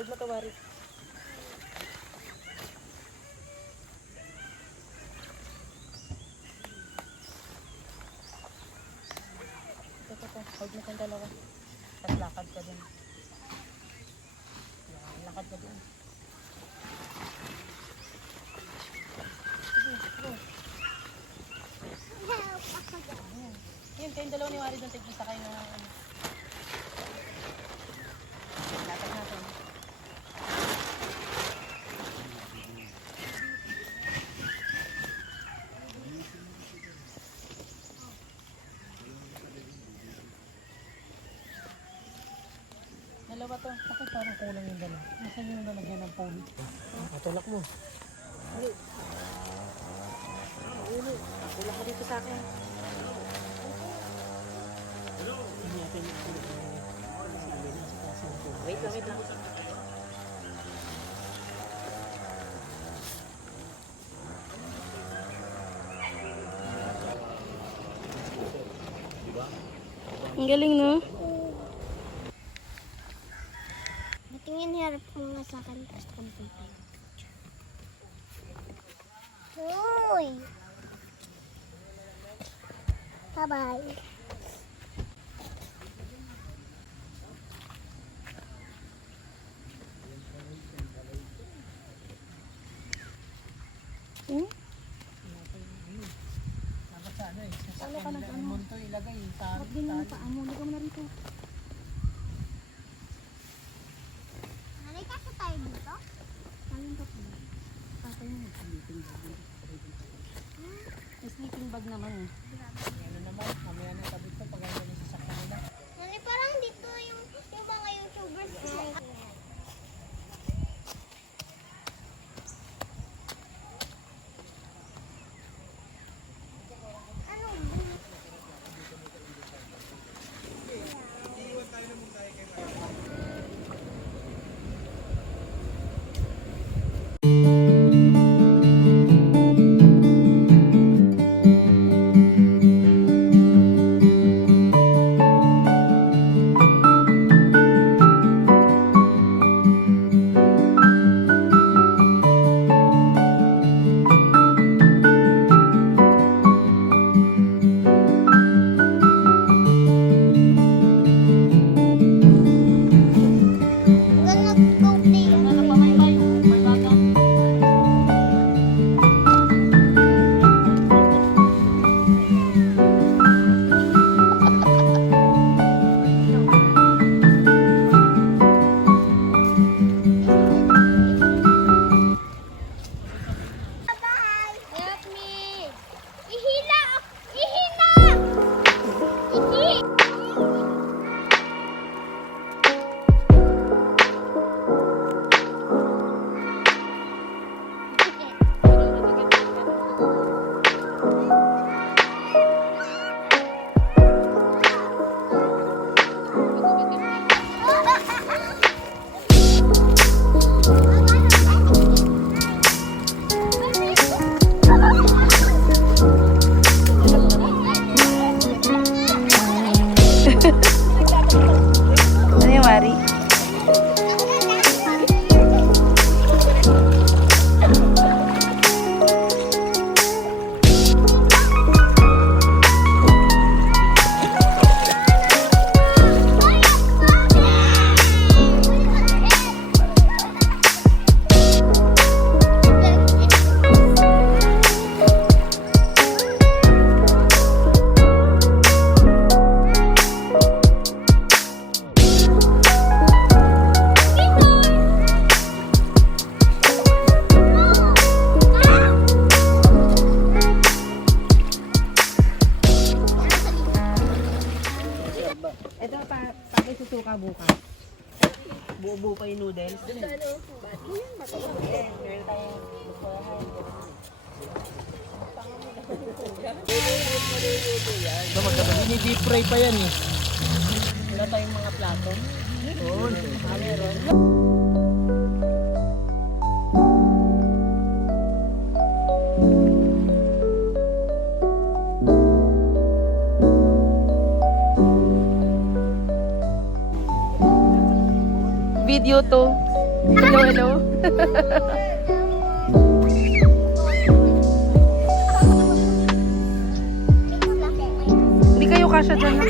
Hold mo to, Mari. Ito. Hold mo kang dalawa. Tapos lakad ka din. Lakad ka din. Yun, kayong dalawa ni Mari doon, tigisa kayo na ano. Lakad natin. Dalawa to. Bakit parang kulang yung dalawa? Nasaan yung lalagyan ng pole? Patulak mo. Hindi. Tulak mo dito sa akin. Wait lang. Ang galing, no? Tingin harap mo nga sa akin, tapos kampun tayo. Uy! Bye-bye. Dapat sa ano eh. Sa munto ilagay. Harap din mo pa. Ligaw mo na rito. Nanay, kasi tayo dito? Ayun ka po. Patay mo. Sleeping bag. Sleeping bag naman eh. Ano naman, mamaya na tabi ko pag ano sa sakya nila. Nanay, parang dito yung mga YouTubers. Ano yung Mari? Ito pa susuka bukas. Buo-buo pa yung noodles. Meron tayong Deep fry pa yan eh. Wala tayong mga plato. Oo, meron. Video to. Hello, hello. Hindi kayo kasya dyan. Ha?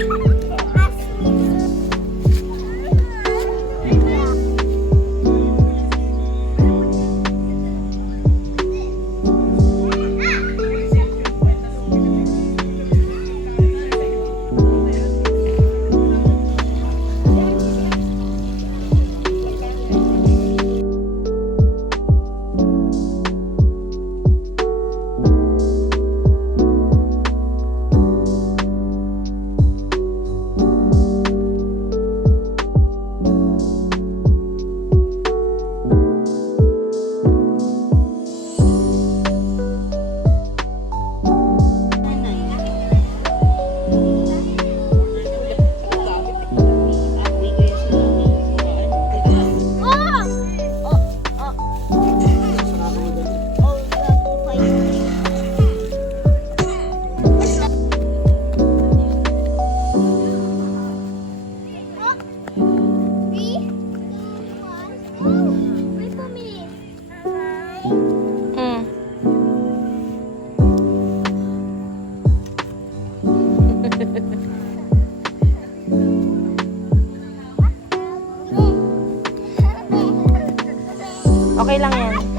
Okay lang yan.